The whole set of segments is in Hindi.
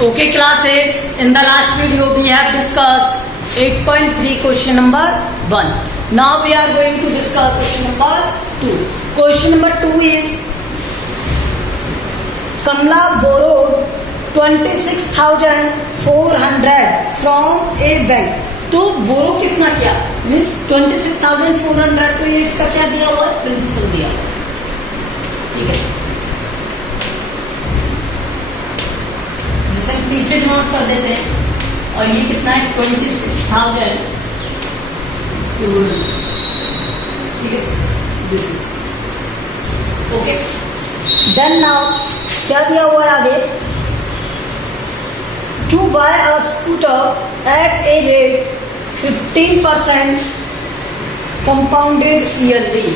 Okay, class 8. In the last video, we have discussed 8.3 question number 1. Now we are going to discuss question number 2. Question number 2 is Kamla borrowed 26,400 from a bank. तो बोरो कितना किया मीन्स 26,400, तो ये इसका क्या दिया हुआ है, प्रिंसिपल दिया हुआ है. ठीक है, जिसे हम पीछे नोट कर देते हैं. और ये कितना है 26,000. ठीक है, this is okay. Then now क्या दिया हुआ है आगे, to buy a scooter at a rate 15% compounded yearly.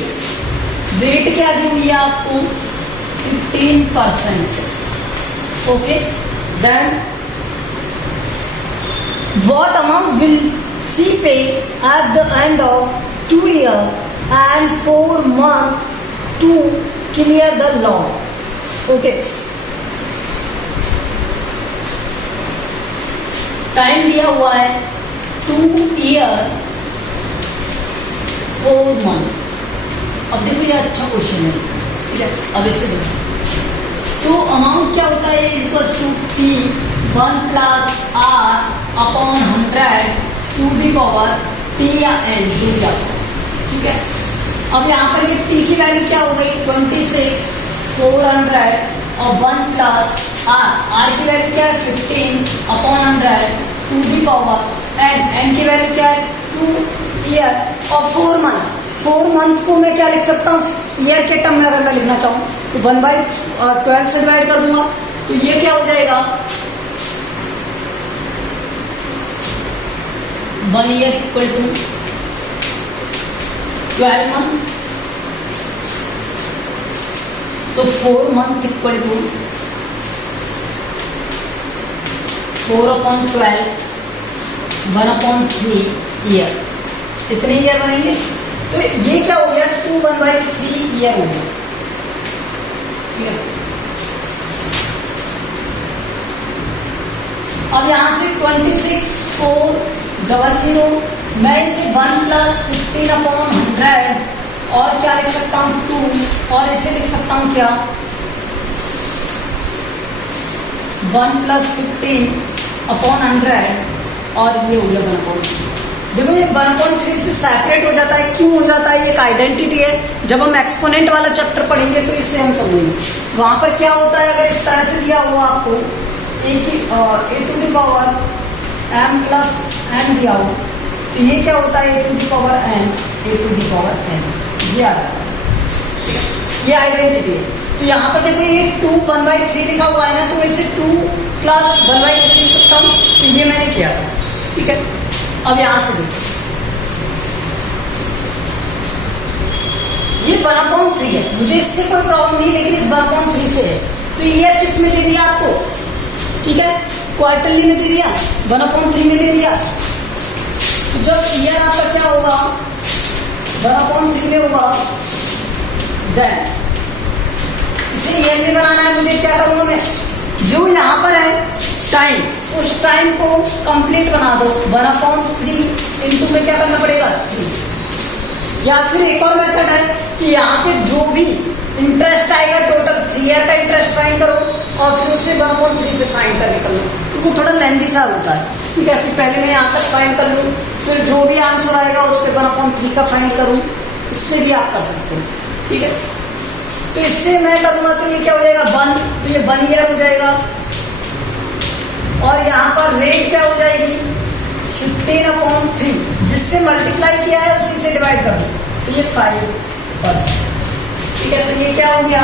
Rate क्या दी हुई है आपको 15%. Okay, then what amount will she pay at the end of 2 years and 4 months to clear the loan. Okay, time दिया हुआ है 2 years 4 months. अब देखो ये अच्छा क्वेश्चन है. ठीक है, अब इससे देखो तो अमाउंट क्या होता है, equals to P 1 plus R upon 100 to the power T या एन जो भी आपको. ठीक है, अब यहाँ पर ये पी की वैल्यू क्या हो गई 26,400 और 1 प्लस आर की वैल्यू क्या है 15 upon 100 to the power N की वैल्यू क्या है 2 ईयर और 4 मंथ. 4 मंथ को मैं क्या लिख सकता हूँ ईयर के टर्म में, अगर मैं लिखना चाहूँ तो 1/12 से डिवाइड कर दूंगा. तो ये क्या हो जाएगा 1 year equal to 12 month. So 4 month equal to 4/12 1/3 year. इतने ईयर बनेंगे. तो ये क्या हो गया 2 1/3 ईयर हो गया. ठीक है, अब यहां से 26,400 मैं इसे 1 प्लस 15 अपॉन 100 और क्या लिख सकता हूं 2 और इसे लिख सकता हूं क्या 1 प्लस 15 अपॉन 100 और ये हो गया 1/3. देखो ये 1/3 से सेपरेट हो जाता है. क्यों हो जाता है, ये एक आइडेंटिटी है. जब हम एक्सपोनेंट वाला चैप्टर पढ़ेंगे तो इससे हम समझेंगे. वहां पर क्या होता है, अगर इस तरह से दिया हुआ आपको A to the power m plus n दिया हो तो ये क्या होता है A to the power n ये आ जाता है. ये आइडेंटिटी है. तो यहाँ पर देखो ये 2 1/3 लिखा हुआ है ना, तो इसे 2 प्लस 1/3 लिख सकता हूँ. तो ये मैंने किया था. ठीक है, अब यहां से देखो ये 1/3 है. मुझे इससे कोई प्रॉब्लम नहीं, लेकिन इस 1/3 से है. तो ये किस में दे दिया आपको, ठीक है, क्वार्टरली में दे दिया, 1/3 में दे दिया. तो जब ईयर आपका क्या होगा 1/3 में होगा, देन इसे ईयर में बनाना है. मुझे क्या करूंगा मैं, जो यहां पर है टाइम, उस टाइम को कंप्लीट बना दो. 1/3 इंटू में क्या करना पड़ेगा 3. या फिर एक और मेथड है कि यहाँ पे जो भी इंटरेस्ट आएगा टोटल 3 ईयर का इंटरेस्ट फाइंड करो और फिर उसे 1/3 से फाइंड करके कर लो. तो वो थोड़ा लेंथी सा होता है. ठीक है, कि पहले मैं यहाँ तक फाइंड कर लूँ, फिर जो भी आंसर आएगा उस पर 1/3 का फाइंड करूँ, उससे भी आप कर सकते हो. ठीक है, तो इससे मैं करूंगा तो ये क्या हो जाएगा 1, तो ये 1 ईयर हो जाएगा. और यहाँ पर रेट क्या हो जाएगी 15/3, जिससे मल्टीप्लाई किया है उसी से डिवाइड कर दो, तो ये 5%. ठीक है, तो ये क्या हो गया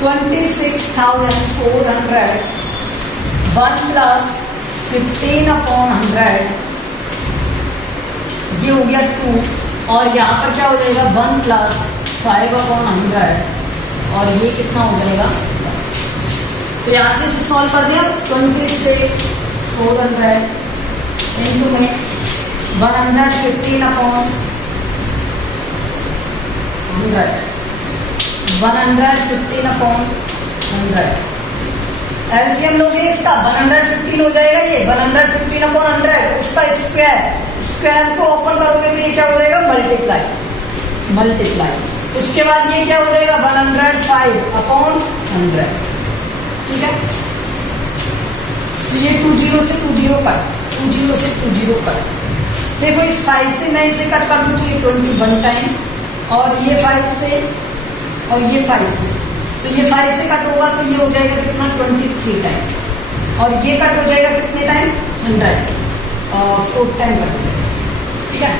26,400 1 प्लस 15/100 ये हो गया 2. और यहाँ पर क्या हो जाएगा 1 प्लस 5/100 और ये कितना हो जाएगा. तो यहाँ से इसे सॉल्व कर दिया. 26,400 इंटू में 115/100 115/100 एलसीएम लोगे इसका 115 हो जाएगा, ये 115 अपॉन 100 उसका स्क्वायर को ओपन करोगे तो ये क्या हो जाएगा मल्टीप्लाई। उसके बाद ये क्या हो जाएगा 105 अपॉन 100, ठीक है। तो ये 20 से 20 कट, 20 से 20 कट। देखो इस 5 से मैं इसे कट कर दूं तो ये 21 टाइम, और ये 5 से और ये 5 से, तो ये 5 से कट होगा तो ये हो जाएगा कितना 23 टाइम, और ये कट हो जाएगा कितने टाइम 100, 4 टाइम कट हो जाएगा, ठीक है।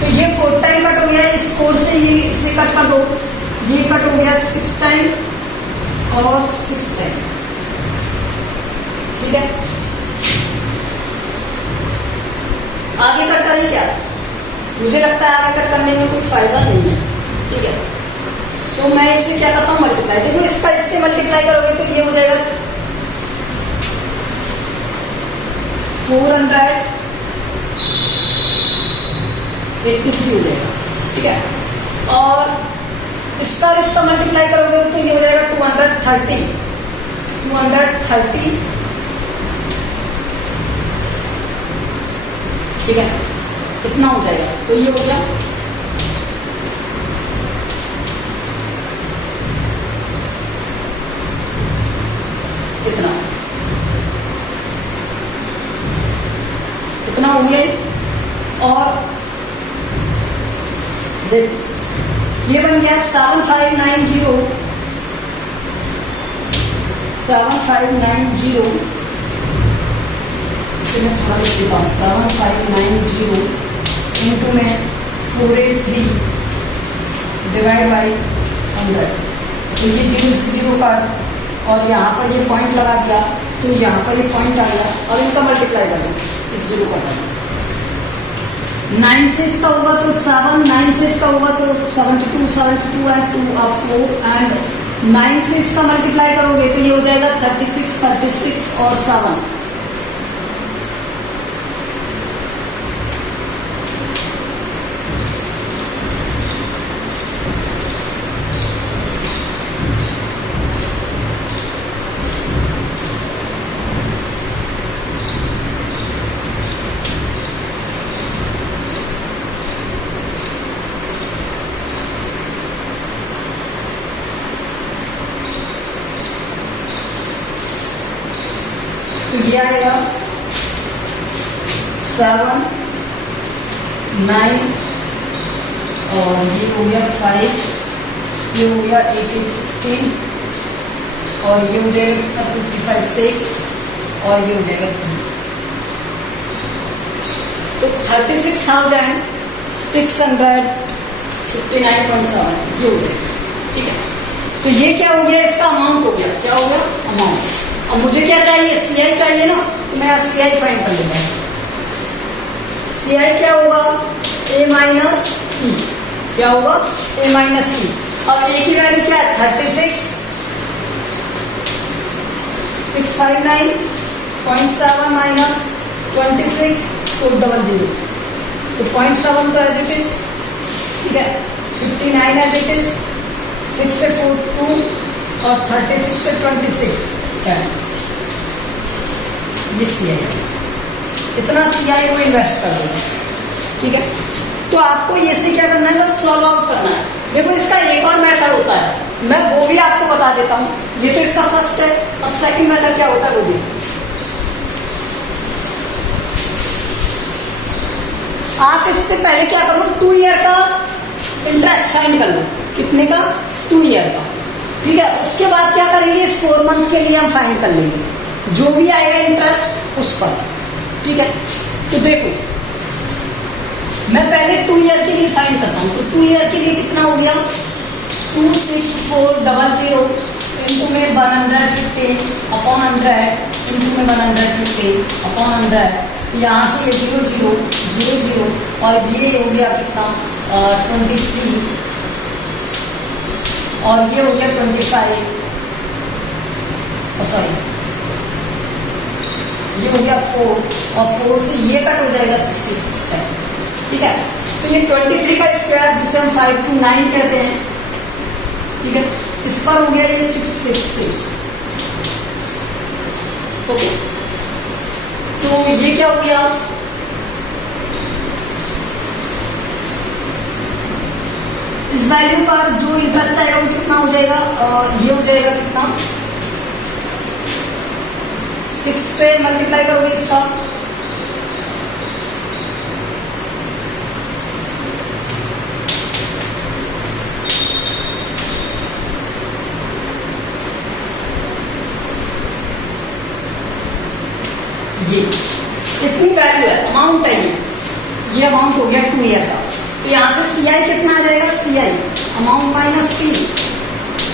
तो ये 4 टाइम कट हो गया, इस 4 से ये इसे कट कर दो, ये कट हो गया 6 टाइम और 6 टाइम, ठीक है। आगे कट करें क्या? मुझे लगता है आगे कट करने में कोई फायदा नहीं है, ठीक है। तो मैं इसे क्या करता हूँ मल्टीप्लाई। देखो इसका इससे मल्टीप्लाई करोगे तो ये हो जाएगा 483 हो जाएगा, ठीक है। और इसका मल्टीप्लाई करोगे तो ये हो जाएगा 230, ठीक है। इतना हो जाएगा, तो ये हो गया इतना हो गया। और देख ये बन गया 7590 इसे मैं थोड़ा लिख देता हूँ 7590 इंटू में 483 डिवाइड बाई 100, तो ये 0 से 0 का, और यहाँ पर ये पॉइंट लगा दिया तो यहाँ पर ये पॉइंट आ गया, और इनका मल्टीप्लाई कर दो इस 0 का। 9 से इसका होगा तो 7, 9 से इसका होगा तो 72 एंड 2 और 4, एंड 9 से इसका मल्टीप्लाई करोगे तो ये हो जाएगा 36 और 7, तो ये आएगा 7, 9 और ये हो गया 5, ये हो गया 8, 16 और ये हो जाएगा 55, 6 और ये हो जाएगा 3, तो 36,659.7 ये हो जाएगा, ठीक है। तो ये क्या हो गया, इसका अमाउंट हो गया, क्या हो गया अमाउंट। अब मुझे क्या चाहिए, सीआई चाहिए ना, तो मैं सीआई फाइंड कर लूंगा। सीआई क्या होगा a माइनस ई, क्या होगा a माइनस ई। अब a की वैल्यू क्या है 36,659.7 माइनस 26,400, तो 0.7 तो एज इट इज, ठीक है। 59 एज इट इज, 6 से 4 2 और 36 से 26 ये सीआई, इतना सीआई को इन्वेस्ट कर देगा, ठीक है। तो आपको ये से क्या करना है, बस सॉल्व आउट करना है। देखो इसका एक और मेथड होता है, मैं वो भी आपको बता देता हूँ। ये तो इसका फर्स्ट है, अब सेकंड मेथड क्या होता है वो देखिए। आप इससे पहले क्या करो, 2 ईयर का इंटरेस्ट फाइंड कर लो, कितने का 2 ईयर का, ठीक है। उसके बाद क्या करेंगे, इस 4 मंथ के लिए हम फाइंड कर लेंगे जो भी आएगा इंटरेस्ट उस पर, ठीक है। तो देखो मैं पहले 2 ईयर के लिए फाइंड करता हूँ, तो 2 ईयर के लिए कितना हो गया 26400 इंटू में 150 अपॉन 100 इंटू में 150 अपॉन 100, तो यहाँ से ये 0 0 0 0 और ये हो गया कितना 23 और ये हो गया 25, सॉरी ये हो गया 4 और 4 से ये कट हो जाएगा 66 टाइम, ठीक है। तो ये 23 का स्क्वायर जिसे हम 5 to 9 कहते हैं, ठीक है। इस पर हो गया ये 666 ओके, तो ये क्या हो गया, इस वैल्यू पर जो इंटरेस्ट आएगा वो कितना हो जाएगा, ये हो जाएगा कितना, 6 से मल्टीप्लाई करोगे इसका, ये इतनी वैल्यू है, अमाउंट है ये अमाउंट हो गया 2 ईयर का। तो यहाँ से सी आई कितना आ जाएगा, सी आई अमाउंट माइनस पी,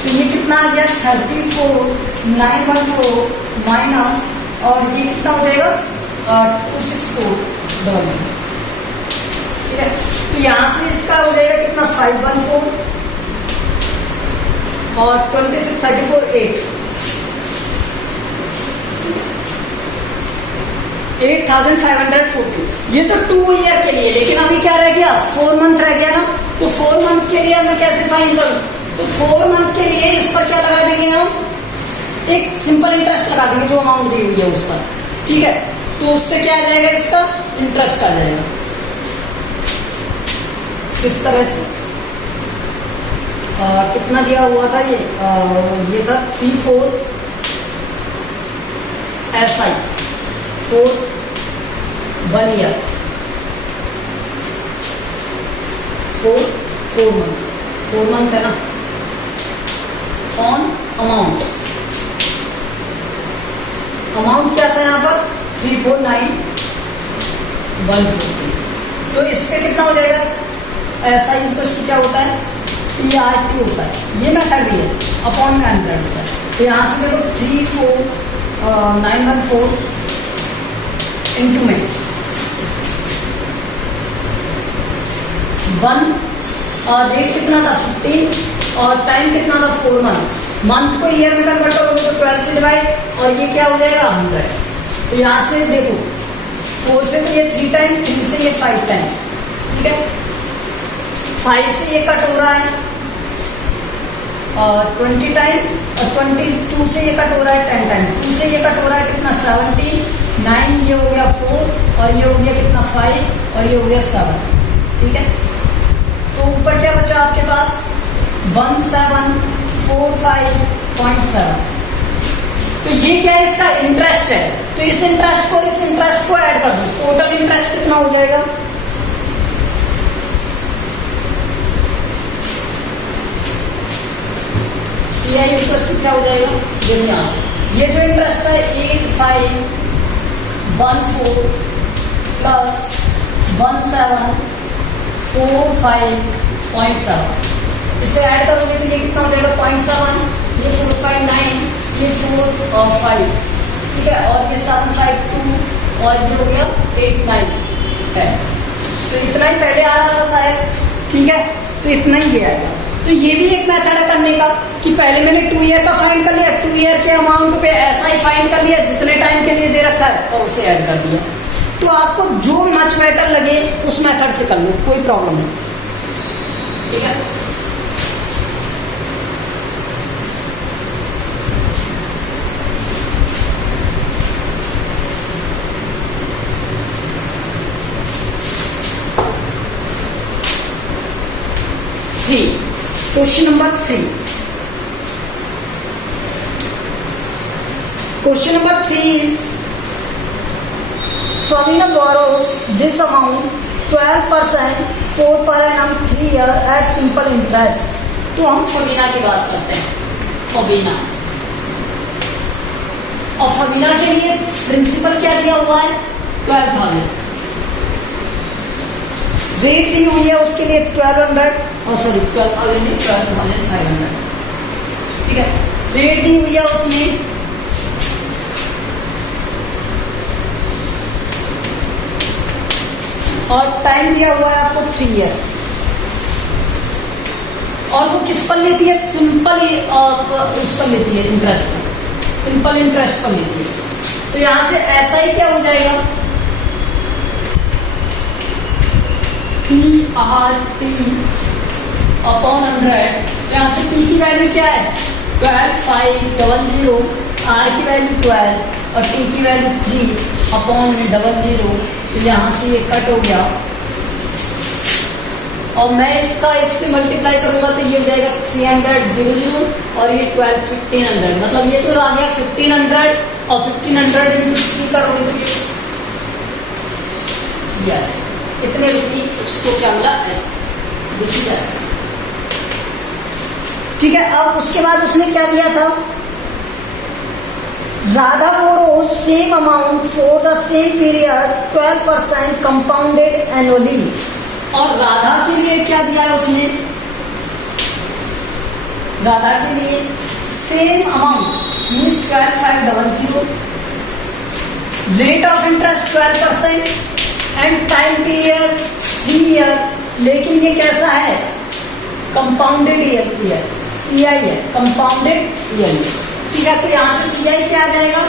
तो ये कितना आ गया 34,914 माइनस, और ये कितना हो जाएगा 264, ठीक है। तो यहाँ से इसका हो जाएगा कितना 514 और 26 34 8,540, ये तो 2 ईयर के लिए, लेकिन अभी क्या रह गया 4 मंथ रह गया ना, तो 4 मंथ के लिए मैं कैसे फाइंड करूं, तो 4 मंथ के लिए इस पर क्या लगा देंगे हम, एक सिंपल इंटरेस्ट लगा देंगे जो अमाउंट दी हुई है उस पर, ठीक है। तो उससे क्या आ जाएगा, इसका इंटरेस्ट आ जाएगा इस तरह से। कितना दिया हुआ था ये था 34 SI 1 ईयर 4 मंथ है ना, ऑन अमाउंट क्या था यहाँ पर 349,140, तो इस पे कितना हो जाएगा, ऐसा ही क्या होता है TRT होता है, ये मेथड भी है, अपॉन में 100 होता है। तो यहाँ से देखो 34,914 इंटू में 1, और रेट कितना था 15, और टाइम कितना था 4 मंथ को ईयर में कन्वर्ट करोगे तो 12 से डिवाइड, और ये क्या हो जाएगा 100। तो यहाँ से देखो 4 से तो ये 3 टाइम, 3 से ये 5 टाइम, ठीक है, 5 से ये कट हो रहा है 20 टाइम, और 22 से ये कट हो रहा है 10 टाइम, 2 से ये कट हो रहा है कितना 17, 9 ये हो गया 4, और ये हो गया कितना 5, और ये हो गया 7, ठीक है। तो ऊपर क्या बचा आपके पास 1745.7, तो ये क्या है, इसका इंटरेस्ट है, तो इस इंटरेस्ट को ऐड कर दो, टोटल इंटरेस्ट कितना हो जाएगा, CI क्या हो जाएगा, ये यहाँ से ये जो इंटरेस्ट है 8514 प्लस 1745.7, इसे ऐड करोगे तो ये कितना हो जाएगा 0.7, ये 459, ये 4 और 5, ठीक है, और ये 752, और ये हो गया 89 है। तो इतना ही पहले आ रहा था शायद, ठीक है, तो इतना ही ये आएगा। तो ये भी एक मेथड है करने का, कि पहले मैंने 2 ईयर का फाइंड कर लिया, 2 ईयर के अमाउंट पे ऐसा ही फाइंड कर लिया जितने टाइम के लिए दे रखा है, और उसे ऐड कर दिया। तो आपको जो मच बेटर लगे उस मेथड से कर लो, कोई प्रॉब्लम नहीं, ठीक है। Question number 3 is Fabina borrows this amount 12% 4 per annum 3 year at simple interest। तो हम फबीना की बात करते हैं, फबीना, और फबीना के लिए प्रिंसिपल क्या दिया हुआ है 12,000, रेट दी हुई है उसके लिए 1200, सॉरी 12,000 नहीं 12,500, ठीक है, रेट दी हुई है उसने और टाइम दिया हुआ है आपको 3 ईयर, और वो किस पर लेती है, सिंपल उस पर लेती है, इंटरेस्ट पर, सिंपल इंटरेस्ट पर लेती है। तो यहां से ऐसा ही क्या हो जाएगा PRT अपॉन 100, यहाँ से P की वैल्यू क्या है 12,500, R की वैल्यू 12, और टी की वैल्यू 3/00, तो यहाँ से ये कट हो गया और मैं इसका इससे मल्टीप्लाई करूंगा तो ये हो जाएगा 300 और ये 1500, मतलब ये तो आ गया 1500 और 1500 इंटू 3 करोगे तो ये इतने रुपये उसको क्या मिला ऐसा, ठीक है। अब उसके बाद उसने क्या दिया था, Radha borrows same amount for the same period 12% compounded annually. और राधा के लिए क्या दिया है उसने, राधा के लिए same amount means 12,500, rate of interest 12% and time period 3 year, लेकिन ये कैसा है, कंपाउंडेड ईयर, सीआई है, कंपाउंडेड ईयर, ठीक है। तो यहां से सीआई क्या आ जाएगा,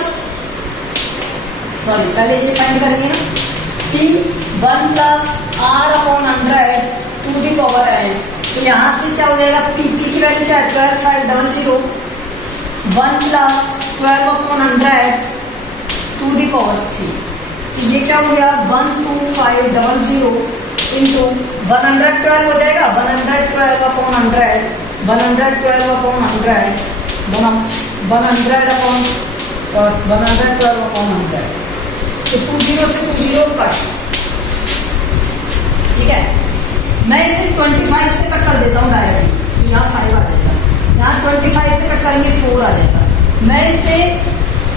सॉरी पहले ये फाइंड करेंगे ना, कि 1 plus R/100 to the power n, तो यहां से क्या हो जाएगा, पी की वैल्यू क्या है 12,500, 1 प्लस 12/100 टू दी पावर 3, तो ये क्या हो गया 12500 इंटू 112 हो जाएगा, 112/100, 112/100, 112/100, तो 20 से 20 कट, ठीक है। मैं इसे 25 से कट कर देता हूँ डायरेक्टली, तो यहाँ 5 आ जाएगा, यहाँ 25 से कट करेंगे 4 आ जाएगा, मैं इसे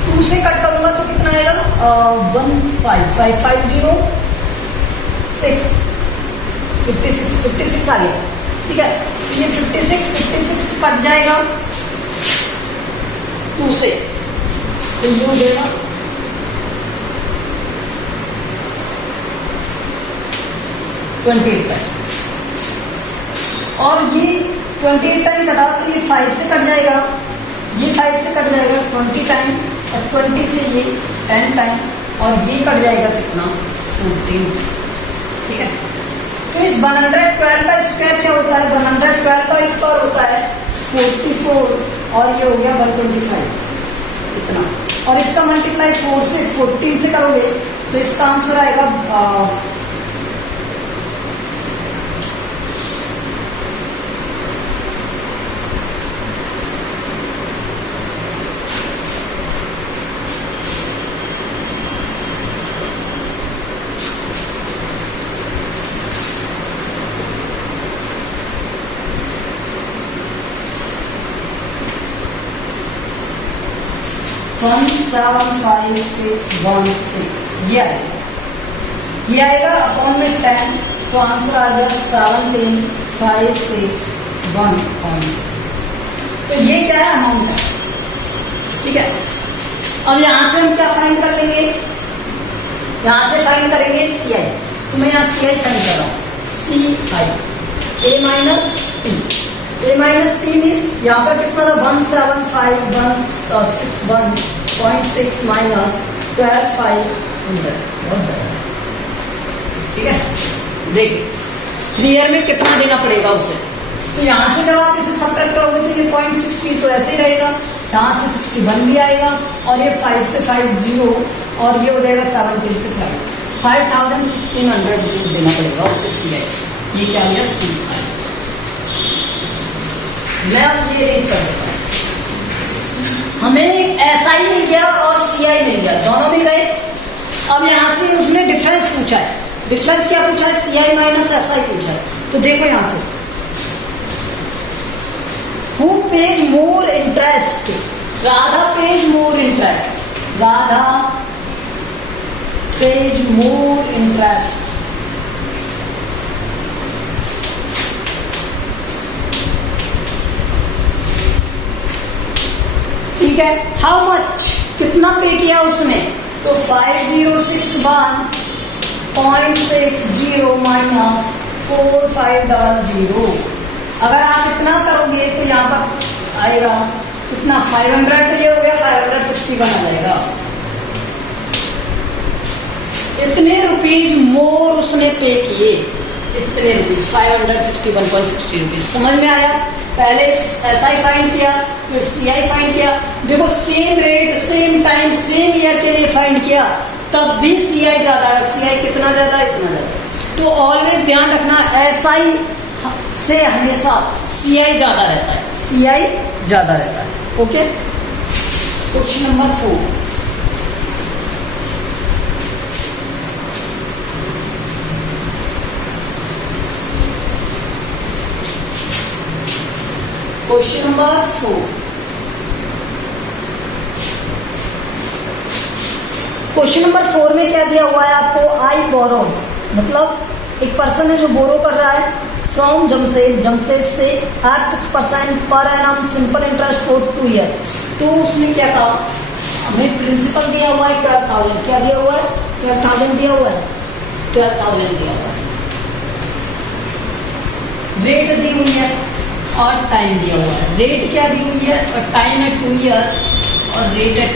2 से कट करूंगा तो कितना आएगा 15506 56 आ गया, ठीक है। तो ये 56 कट जाएगा 2 से, तो ये हो जाएगा 28 टाइम, और ये 28 टाइम कटा तो ये 5 से कट जाएगा, ये 5 से कट जाएगा 20 टाइम, और 20 से ये 10 टाइम, और ये कट जाएगा कितना 14 टाइम, ठीक है। तो इस 112 का स्क्वायर क्या होता है, 112 का स्क्वायर होता है 44, और ये हो गया 125 इतना, और इसका मल्टीप्लाई 4 से 14 से करोगे तो इसका आंसर आएगा 175,616, ये आएगा अपॉन में 10, तो आंसर आ गया 175,616, तो ये क्या है अमाउंट है, ठीक है। अब यहां से हम क्या फाइंड कर लेंगे, यहां से फाइंड करेंगे सीआई, तो मैं यहां सीआई फाइंड कर रहा हूं, सीआई ए माइनस पी, ए माइनस पी मीन्स यहाँ पर कितना था 175,161.6 माइनस 12,500, बहुत ज्यादा, ठीक है। देखिए 3 ईयर में कितना देना पड़ेगा उसे, तो यहाँ से जब आप इसे सब्ट्रैक्ट करोगे तो ये 0.60 तो ऐसे ही रहेगा, यहाँ से 61 भी आएगा, और ये 5 से 50, और ये हो जाएगा 17 से 5,1600 रुपीज देना पड़ेगा उसे सीआई, ये क्या गया सीआई। मैं अब ये रेंज कर देता हूं, हमें एसआई मिल गया और सीआई मिल गया, दोनों मिल गए। अब यहां से उसने डिफरेंस पूछा है, डिफरेंस क्या पूछा है, सीआई माइनस एसआई पूछा है, तो देखो यहां से who page more interest, Radha page more interest, Radha page more interest, ठीक है। हाउ मच, कितना पे किया उसने, तो 5061.60 माइनस 4500, अगर आप इतना करोगे तो यहाँ पर आएगा कितना 500, तो ये हो गया 561 आ जाएगा। इतने रुपीज मोर उसने पे किए, इतने रुपीज 561.60 रुपीज, समझ में आया। पहले एसआई फाइंड किया, फिर सीआई फाइंड किया, देखो same rate, same time, same year के लिए फाइंड किया, तब भी सीआई ज्यादा है। सीआई कितना ज्यादा है? इतना ज्यादा। तो ऑलवेज ध्यान रखना, एसआई से हमेशा सीआई ज्यादा रहता है, सीआई ज्यादा रहता है। Okay, question number 4। Question number 4। Question number 4 में क्या दिया हुआ है आपको? आई बोरो, मतलब एक पर्सन है जो बोरो कर रहा है फ्रॉम जमशेद से at 6% per annum simple interest for 2 year. तो उसने क्या कहा? हमें प्रिंसिपल दिया हुआ है 12,000। क्या दिया हुआ है? 12,000 दिया हुआ है, 12,000 दिया हुआ है। रेट दी हुई है और टाइम दिया हुआ है। रेट क्या दी हुई है और टाइम है 2 ईयर और रेट है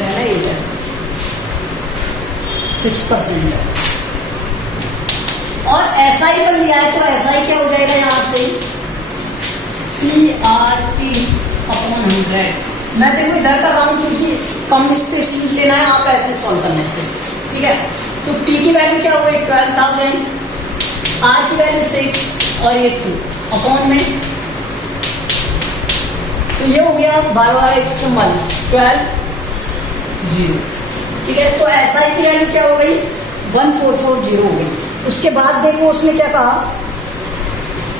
10 6% है। और एसआई पर लिया है तो एसआई क्या हो जाएगा यहाँ से? PRT upon 100। मैं देखो इधर कर रहा हूँ क्योंकि कम स्पेस यूज लेना है, आप ऐसे सॉल्व करने से, ठीक है। तो P की वैल्यू क्या हो गई? 12,000, R की वैल्यू 6 और ये 2 अपॉन में, तो ये हो गया 12,144, 12 0, ठीक है। तो एसआई की वैल्यू क्या हो गई? 1440 हो गई। उसके बाद देखो उसने क्या कहा?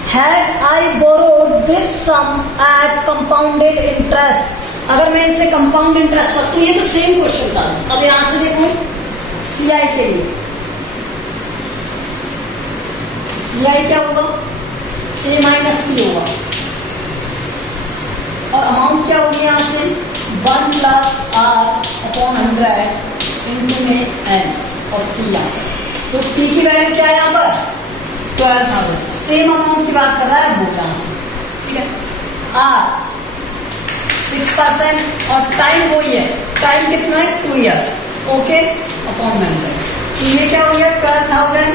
Had I borrowed this sum at compounded interest, अगर मैं इसे कंपाउंड इंटरेस्ट पर, तो ये तो सेम क्वेश्चन था। अब यहां से देखो सीआई के लिए, सीआई क्या होगा? A माइनस P होगा और अमाउंट क्या होगी यहाँ से? 1 प्लस R अपॉन 100 इंटू में N और P यहाँ पर। तो P की वैल्यू क्या है यहाँ पर? 12,000। सेम अमाउंट की बात कर रहा है वो यहाँ से, ठीक है। R 6% और टाइम वही है, टाइम कितना है? 2 ईयर, ओके, अपॉन 100। तो ये क्या हो गया? 12,000,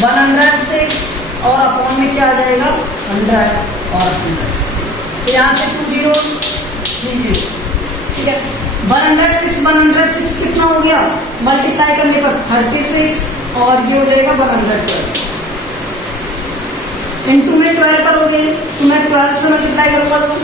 106 और अपॉन में क्या आ जाएगा? 100 और 100। तो यहाँ से 2 zeros 3 zeros, ठीक है। 106 कितना हो गया? मल्टीप्लाई करने पर 36 और ये हो जाएगा 112। इंटू में 12 करोगे तो मैं 12 से मल्टीप्लाई करूंगा तो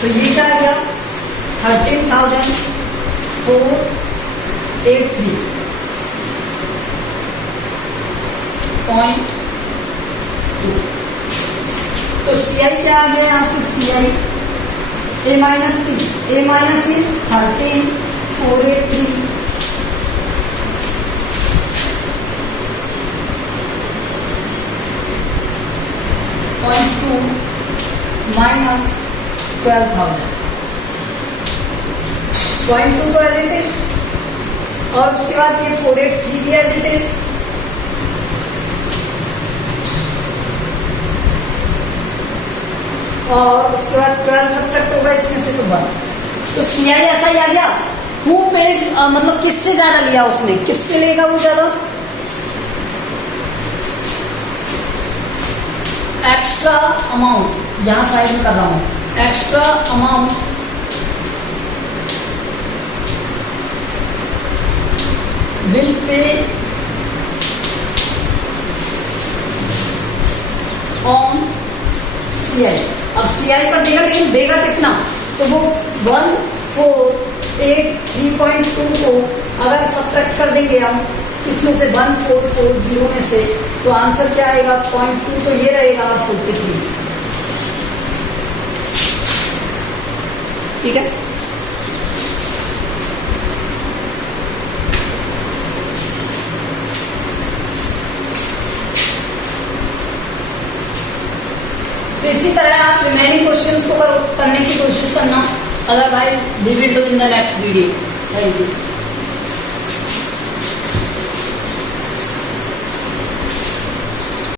तो ये क्या आ गया? 13,483.2। तो सीआई क्या आ गया यहाँ से? CI A minus P, A minus means 13,483.2 minus 12,000, 0.2 तो एज इट इज और उसके बाद ये 483 भी एज इट इज। और उसके बाद 12 सब्ट्रैक्ट होगा इसमें से तो 1। तो सीआई ऐसा ही आ गया। हु पेज मतलब किससे ज्यादा लिया उसने? किससे लेगा वो ज्यादा? एक्स्ट्रा अमाउंट यहां साइड में कर रहा हूं, extra amount will pay on CI. अब सीआई पर देगा, लेकिन देगा कितना? तो वो 1483.2 को अगर सब्ट्रैक्ट कर देंगे हम इसमें से 1440 में से, तो आंसर क्या आएगा? 0.2 तो ये रहेगा 43, ठीक है। तो इसी तरह आप रिमेनिंग क्वेश्चंस को करने की कोशिश करना। Otherwise we will do in the next video. Thank you.